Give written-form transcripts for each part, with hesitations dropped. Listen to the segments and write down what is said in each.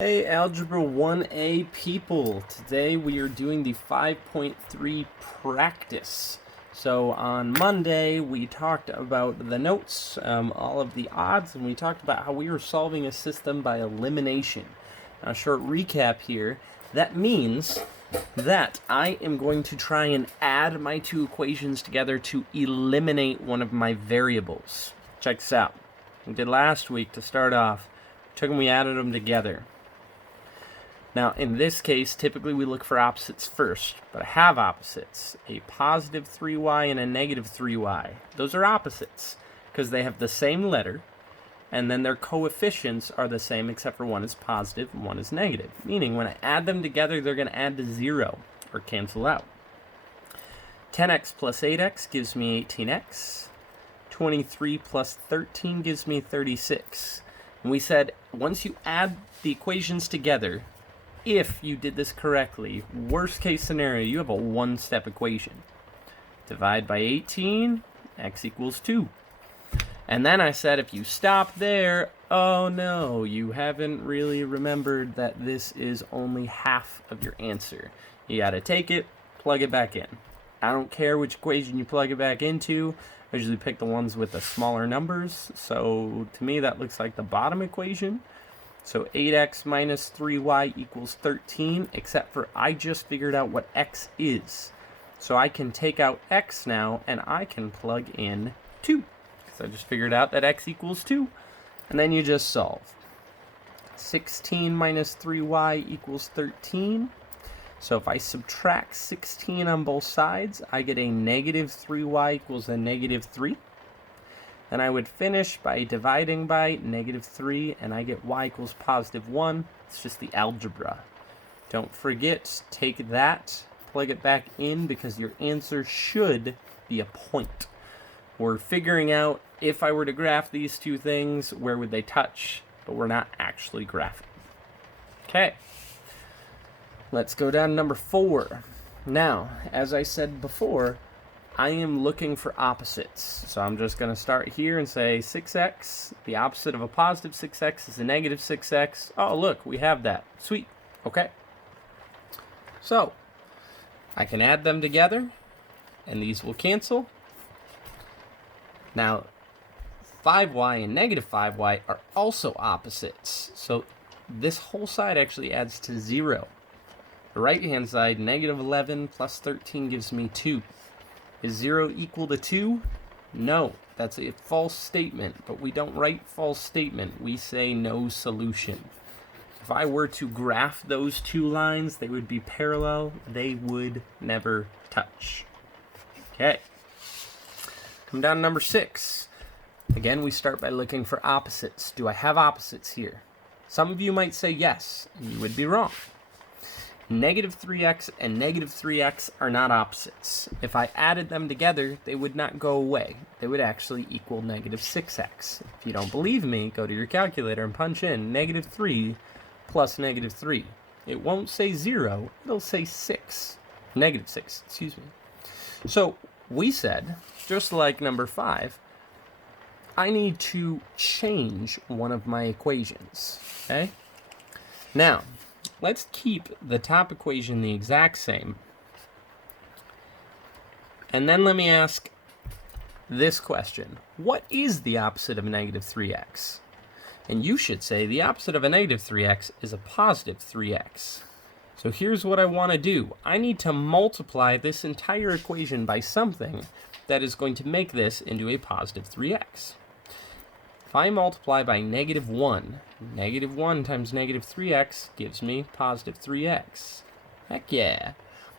Hey Algebra 1A people, today we are doing the 5.3 practice. So on Monday we talked about the notes, all of the odds, and we talked about how we were solving a system by elimination. Now, a short recap here, that means that I am going to try and add my two equations together to eliminate one of my variables. Check this out. We did last week to start off, we added them together. Now, in this case, typically we look for opposites first, but I have opposites, a positive 3y and a negative 3y. Those are opposites because they have the same letter, and then their coefficients are the same except for one is positive and one is negative, meaning when I add them together, they're going to add to 0 or cancel out. 10x plus 8x gives me 18x. 23 plus 13 gives me 36. And we said once you add the equations together, if you did this correctly, worst case scenario, you have a one-step equation. Divide by 18, x equals 2. And then I said if you stop there, oh no, you haven't really remembered that this is only half of your answer. You gotta take it, plug it back in. I don't care which equation you plug it back into. I usually pick the ones with the smaller numbers. So to me, that looks like the bottom equation. So 8x minus 3y equals 13, except for I just figured out what x is. So I can take out x now, and I can plug in 2. So I just figured out that x equals 2, and then you just solve. 16 minus 3y equals 13. So if I subtract 16 on both sides, I get a negative 3y equals a negative 3. And I would finish by dividing by negative 3, and I get y equals positive 1. It's just the algebra. Don't forget, take that, plug it back in, because your answer should be a point. We're figuring out, if I were to graph these two things, where would they touch? But we're not actually graphing. Okay. Let's go down to number 4. Now, as I said before, I am looking for opposites. So I'm just going to start here and say 6x. The opposite of a positive 6x is a negative 6x. Oh, look, we have that. Sweet. Okay. So I can add them together, and these will cancel. Now, 5y and negative 5y are also opposites. So this whole side actually adds to 0. The right-hand side, negative 11 plus 13 gives me 2. Is 0 equal to 2? No, that's a false statement, but we don't write false statement. We say no solution. If I were to graph those two lines, they would be parallel. They would never touch. Okay. Come down to number 6. Again, we start by looking for opposites. Do I have opposites here? Some of you might say yes, and you would be wrong. Negative 3x and negative 3x are not opposites. If I added them together, they would not go away. They would actually equal negative 6x. If you don't believe me, go to your calculator and punch in negative 3 plus negative 3. It won't say 0, it'll say 6. Negative 6, excuse me. So we said, just like number 5, I need to change one of my equations, okay? Now, let's keep the top equation the exact same. And then let me ask this question. What is the opposite of negative 3x? And you should say the opposite of a negative 3x is a positive 3x. So here's what I want to do. I need to multiply this entire equation by something that is going to make this into a positive 3x. If I multiply by negative 1, negative 1 times negative 3x gives me positive 3x. Heck yeah.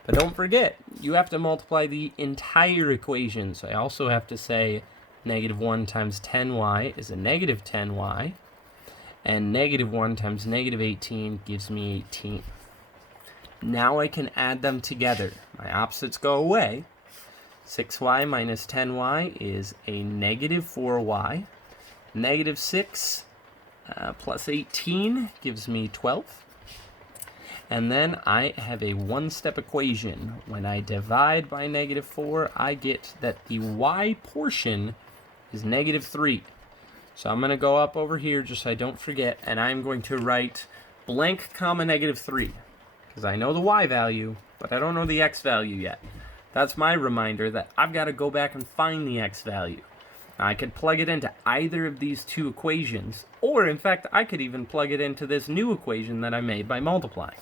But don't forget, you have to multiply the entire equation. So I also have to say negative 1 times 10y is a negative 10y. And negative 1 times negative 18 gives me 18. Now I can add them together. My opposites go away. 6y minus 10y is a negative 4y. Negative 6 plus 18 gives me 12. And then I have a one-step equation. When I divide by negative 4, I get that the y portion is negative 3. So I'm going to go up over here just so I don't forget, and I'm going to write blank comma negative 3. Because I know the y value, but I don't know the x value yet. That's my reminder that I've got to go back and find the x value. Now, I could plug it into either of these two equations, or in fact, I could even plug it into this new equation that I made by multiplying.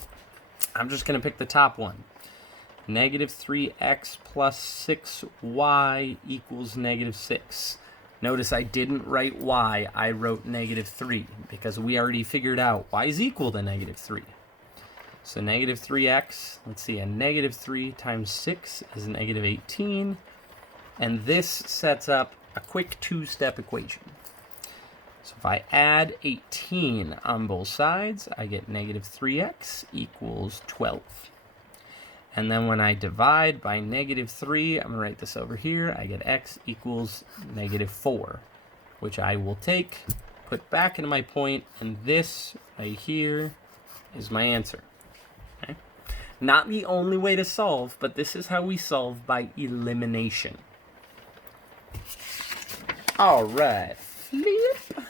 I'm just going to pick the top one. Negative 3x plus 6y equals negative 6. Notice I didn't write y, I wrote negative 3, because we already figured out y is equal to negative 3. So negative 3x, let's see, a negative 3 times 6 is negative 18. And this sets up a quick two-step equation. So if I add 18 on both sides, I get negative 3x equals 12. And then when I divide by negative 3, I'm going to write this over here, I get x equals negative 4, which I will take, put back into my point, and this right here is my answer. Okay? Not the only way to solve, but this is how we solve by elimination. All right, flip.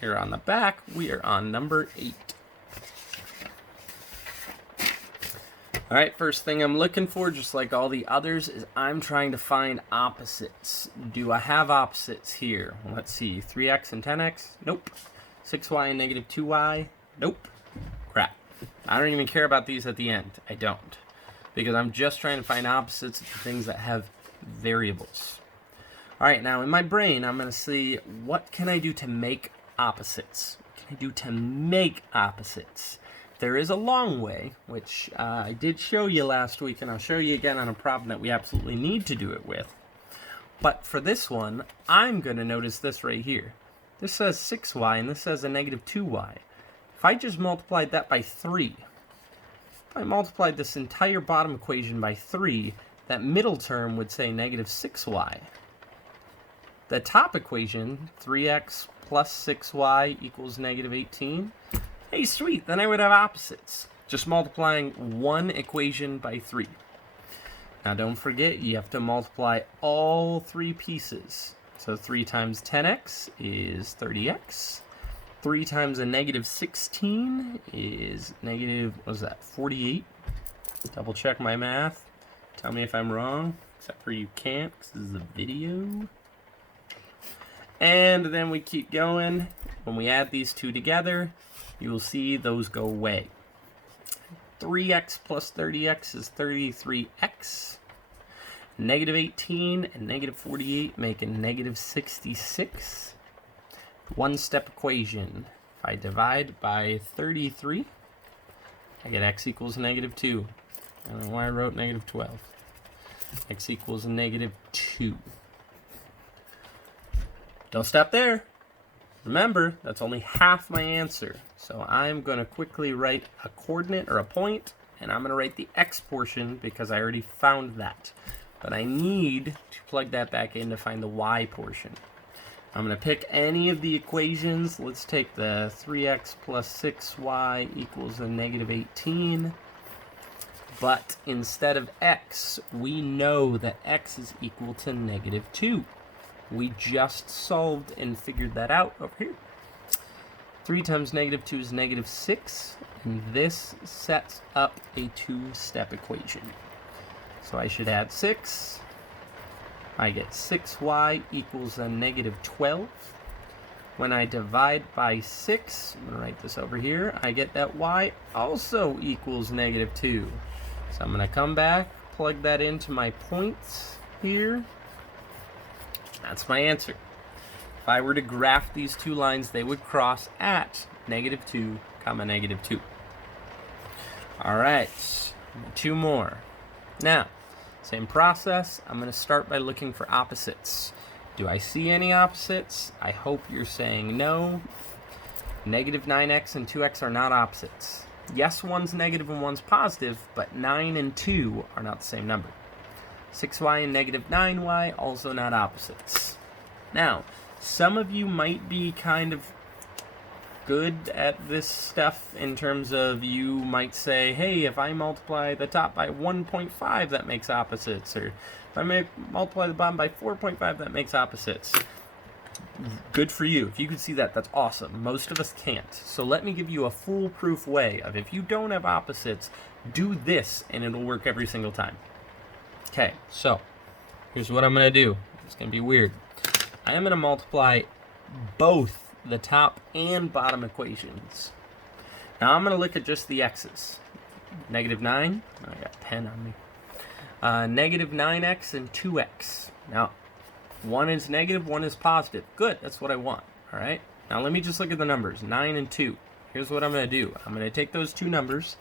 Here on the back, we are on number 8. All right, first thing I'm looking for, just like all the others, is I'm trying to find opposites. Do I have opposites here? Let's see, 3x and 10x? Nope. 6y and negative 2y? Nope. Crap. I don't even care about these at the end. I don't. Because I'm just trying to find opposites of things that have variables. All right, now in my brain, I'm going to see what can I do to make opposites? What can I do to make opposites? There is a long way, which I did show you last week, and I'll show you again on a problem that we absolutely need to do it with. But for this one, I'm going to notice this right here. This says 6y, and this says a negative 2y. If I just multiplied that by 3, if I multiplied this entire bottom equation by 3, that middle term would say negative 6y. The top equation, 3x plus 6y equals negative 18. Hey, sweet, then I would have opposites. Just multiplying one equation by 3. Now don't forget, you have to multiply all 3 pieces. So 3 times 10x is 30x. 3 times a negative 16 is negative, what is that, 48? Double check my math. Tell me if I'm wrong, except for you can't, because this is a video. And then we keep going. When we add these two together, you will see those go away. 3x plus 30x is 33x. Negative 18 and negative 48 make a negative 66. One-step equation. If I divide by 33, I get x equals negative 2. I don't know why I wrote negative 12. X equals negative 2. Don't stop there. Remember, that's only half my answer. So I'm going to quickly write a coordinate or a point, and I'm going to write the x portion because I already found that. But I need to plug that back in to find the y portion. I'm going to pick any of the equations. Let's take the 3x plus 6y equals a negative 18. But instead of x, we know that x is equal to negative 2. We just solved and figured that out over here. 3 times negative 2 is negative 6, and this sets up a two-step equation. So I should add 6. I get 6y equals a negative 12. When I divide by 6, I'm going to write this over here, I get that y also equals negative 2. So I'm going to come back, plug that into my points here. That's my answer. If I were to graph these two lines, they would cross at negative 2, comma negative 2. All right, 2 more. Now, same process. I'm going to start by looking for opposites. Do I see any opposites? I hope you're saying no. Negative 9x and 2x are not opposites. Yes, one's negative and one's positive, but 9 and 2 are not the same number. 6y and negative 9y, also not opposites. Now, some of you might be kind of good at this stuff in terms of you might say, hey, if I multiply the top by 1.5, that makes opposites. Or if I multiply the bottom by 4.5, that makes opposites. Good for you. If you can see that, that's awesome. Most of us can't. So let me give you a foolproof way of, if you don't have opposites, do this and it'll work every single time. Okay, so here's what I'm going to do. It's going to be weird. I am going to multiply both the top and bottom equations. Now I'm going to look at just the x's. Negative 9. I got pen on me. Negative 9x and 2x. Now, one is negative, one is positive. Good, that's what I want. All right. Now let me just look at the numbers. 9 and 2. Here's what I'm going to do. I'm going to take those two numbers,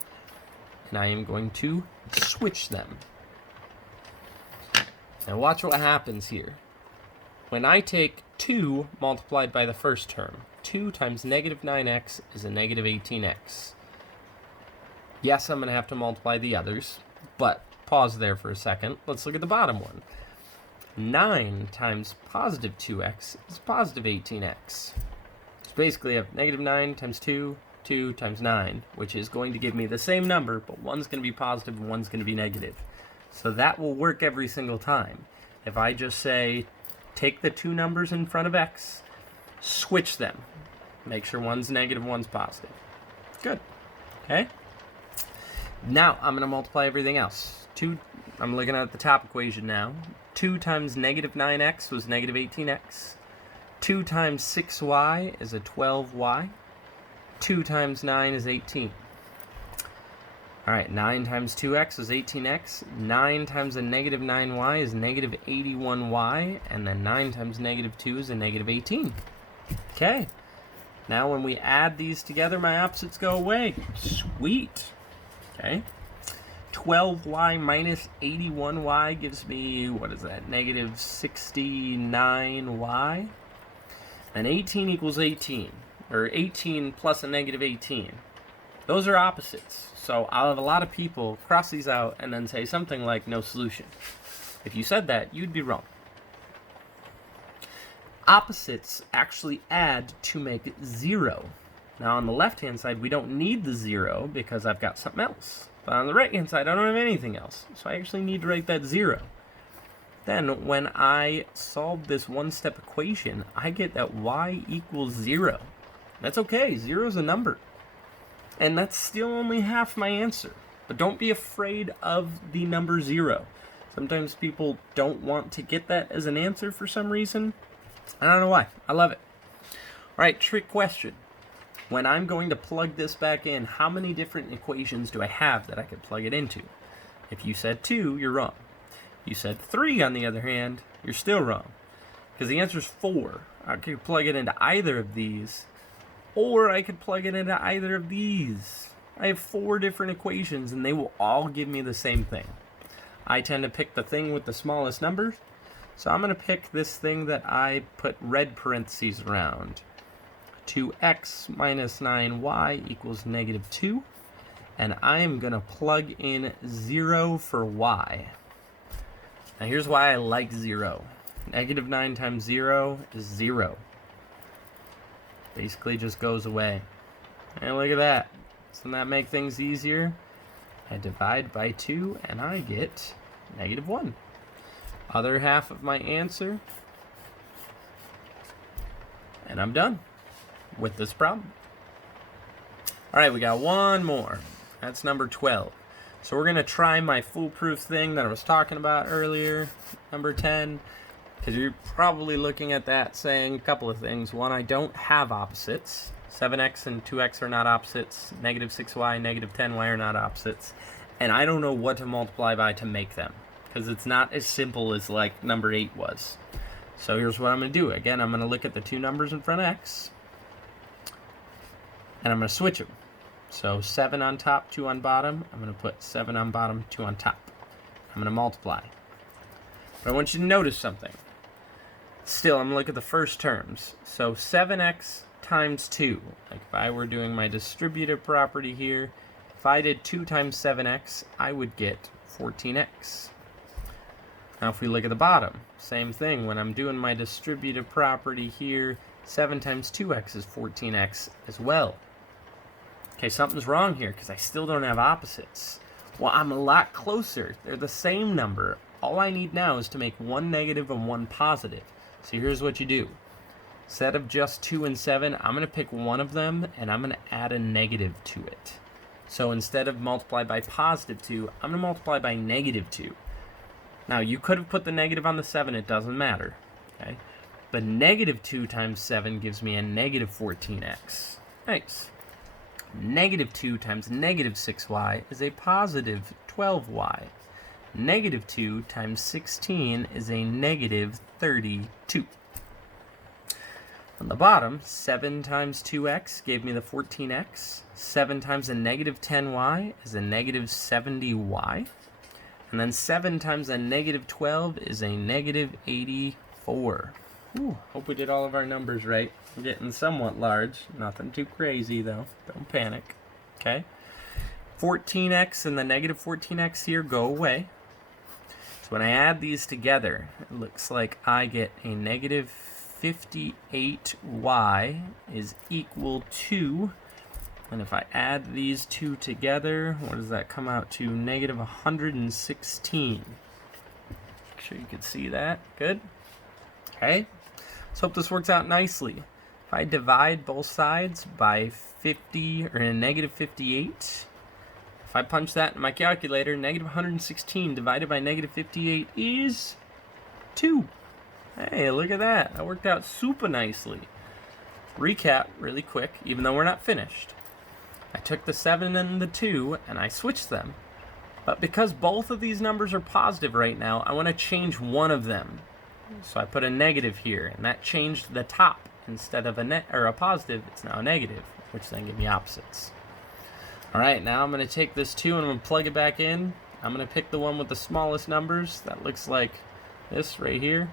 and I am going to switch them. Now watch what happens here. When I take 2 multiplied by the first term, 2 times negative 9x is a negative 18x. Yes, I'm going to have to multiply the others, but pause there for a second. Let's look at the bottom one. 9 times positive 2x is positive 18x. So basically I have negative 9 times 2, 2 times 9, which is going to give me the same number, but one's going to be positive and one's going to be negative. So that will work every single time. If I just say, take the two numbers in front of x, switch them. Make sure one's negative, one's positive. Good. Okay? Now I'm going to multiply everything else. I'm looking at the top equation now. 2 times negative 9x was negative 18x. 2 times 6y is a 12y. 2 times 9 is 18. All right, 9 times 2x is 18x. 9 times a negative 9y is negative 81y. And then 9 times negative 2 is a negative 18. Okay. Now when we add these together, my opposites go away. Sweet. Okay. 12y minus 81y gives me, what is that, negative 69y. And 18 equals 18, or 18 plus a negative 18. Those are opposites. So I'll have a lot of people cross these out and then say something like no solution. If you said that, you'd be wrong. Opposites actually add to make 0. Now on the left-hand side, we don't need the 0 because I've got something else. But on the right-hand side, I don't have anything else. So I actually need to write that 0. Then, when I solve this one-step equation, I get that y equals 0. That's okay. 0 is a number. And that's still only half my answer. But don't be afraid of the number 0. Sometimes people don't want to get that as an answer for some reason. I don't know why. I love it. All right, trick question. When I'm going to plug this back in, how many different equations do I have that I could plug it into? If you said 2, you're wrong. You said 3, on the other hand, you're still wrong. Because the answer is 4. I could plug it into either of these, or I could plug it into either of these. I have 4 different equations, and they will all give me the same thing. I tend to pick the thing with the smallest number, so I'm going to pick this thing that I put red parentheses around. 2x minus 9y equals negative 2. And I am going to plug in 0 for y. Now here's why I like 0. Negative 9 times 0 is 0. Basically just goes away. And look at that. Doesn't that make things easier? I divide by 2 and I get negative 1. Other half of my answer. And I'm done with this problem. All right, we got one more. That's number 12. So we're going to try my foolproof thing that I was talking about earlier, number 10, because you're probably looking at that saying a couple of things. One, I don't have opposites. 7x and 2x are not opposites. Negative 6y, negative 10y are not opposites. And I don't know what to multiply by to make them, because it's not as simple as like number 8 was. So here's what I'm going to do. Again, I'm going to look at the two numbers in front of x, and I'm going to switch them. So 7 on top, 2 on bottom. I'm going to put 7 on bottom, 2 on top. I'm going to multiply. But I want you to notice something. Still, I'm going to look at the first terms. So 7x times 2. Like if I were doing my distributive property here, if I did 2 times 7x, I would get 14x. Now if we look at the bottom, same thing. When I'm doing my distributive property here, 7 times 2x is 14x as well. Okay, something's wrong here because I still don't have opposites. Well, I'm a lot closer. They're the same number. All I need now is to make one negative and one positive. So here's what you do. Instead of just 2 and 7, I'm going to pick one of them, and I'm going to add a negative to it. So instead of multiply by positive 2, I'm going to multiply by negative 2. Now, you could have put the negative on the 7. It doesn't matter. Okay? But negative 2 times 7 gives me a negative 14x. Nice. Negative 2 times negative 6y is a positive 12y. Negative 2 times 16 is a negative 32. On the bottom, 7 times 2x gave me the 14x. 7 times a negative 10y is a negative 70y. And then 7 times a negative 12 is a negative 84. Ooh, hope we did all of our numbers right. We're getting somewhat large. Nothing too crazy, though. Don't panic. Okay? 14x and the negative 14x here go away. So when I add these together, it looks like I get a negative 58y is equal to, and if I add these two together, what does that come out to? Negative 116. Make sure you can see that. Good. Okay. Let's hope this works out nicely. If I divide both sides by 50 or a negative 58, if I punch that in my calculator, negative 116 divided by negative 58 is 2. Hey, look at that. That worked out super nicely. Recap really quick, even though we're not finished. I took the 7 and the 2, and I switched them. But because both of these numbers are positive right now, I want to change one of them. So I put a negative here, and that changed the top. Instead of a positive, it's now a negative, which then give me opposites. All right, now I'm going to take this 2 and I'm going to plug it back in. I'm going to pick the one with the smallest numbers. That looks like this right here.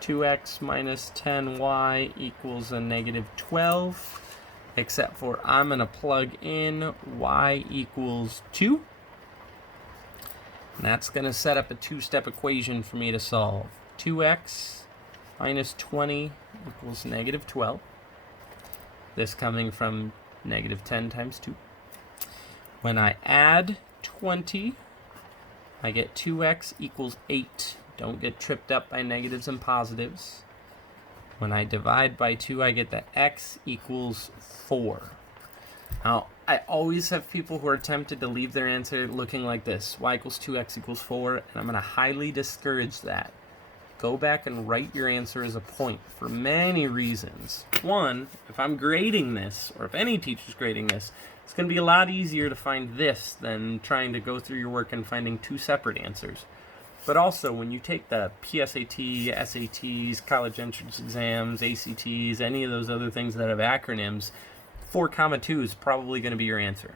2x minus 10y equals a negative 12. Except for I'm going to plug in y equals 2. And that's going to set up a two-step equation for me to solve. 2x minus 20 equals negative 12. This coming from negative 10 times 2. When I add 20, I get 2x equals 8. Don't get tripped up by negatives and positives. When I divide by 2, I get that x equals 4. Now, I always have people who are tempted to leave their answer looking like this. Y equals 2x equals 4, and I'm going to highly discourage that. Go back and write your answer as a point for many reasons. One, if I'm grading this, or if any teacher's grading this, it's going to be a lot easier to find this than trying to go through your work and finding two separate answers. But also, when you take the PSAT, SATs, college entrance exams, ACTs, any of those other things that have acronyms, 4,2 is probably going to be your answer.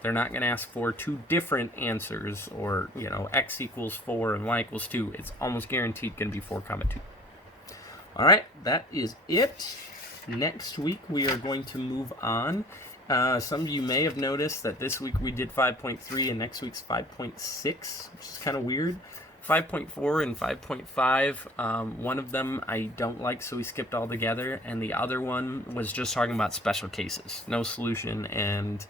They're not going to ask for two different answers, or, x equals 4 and y equals 2. It's almost guaranteed going to be 4,2. All right, that is it. Next week, we are going to move on. Some of you may have noticed that this week we did 5.3 and next week's 5.6, which is kind of weird. 5.4 and 5.5, one of them I don't like, so we skipped altogether, and the other one was just talking about special cases, no solution and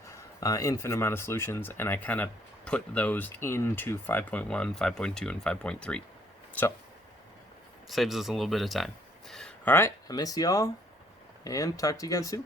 infinite amount of solutions, and I kind of put those into 5.1, 5.2, and 5.3. So, saves us a little bit of time. All right, I miss y'all, and talk to you again soon.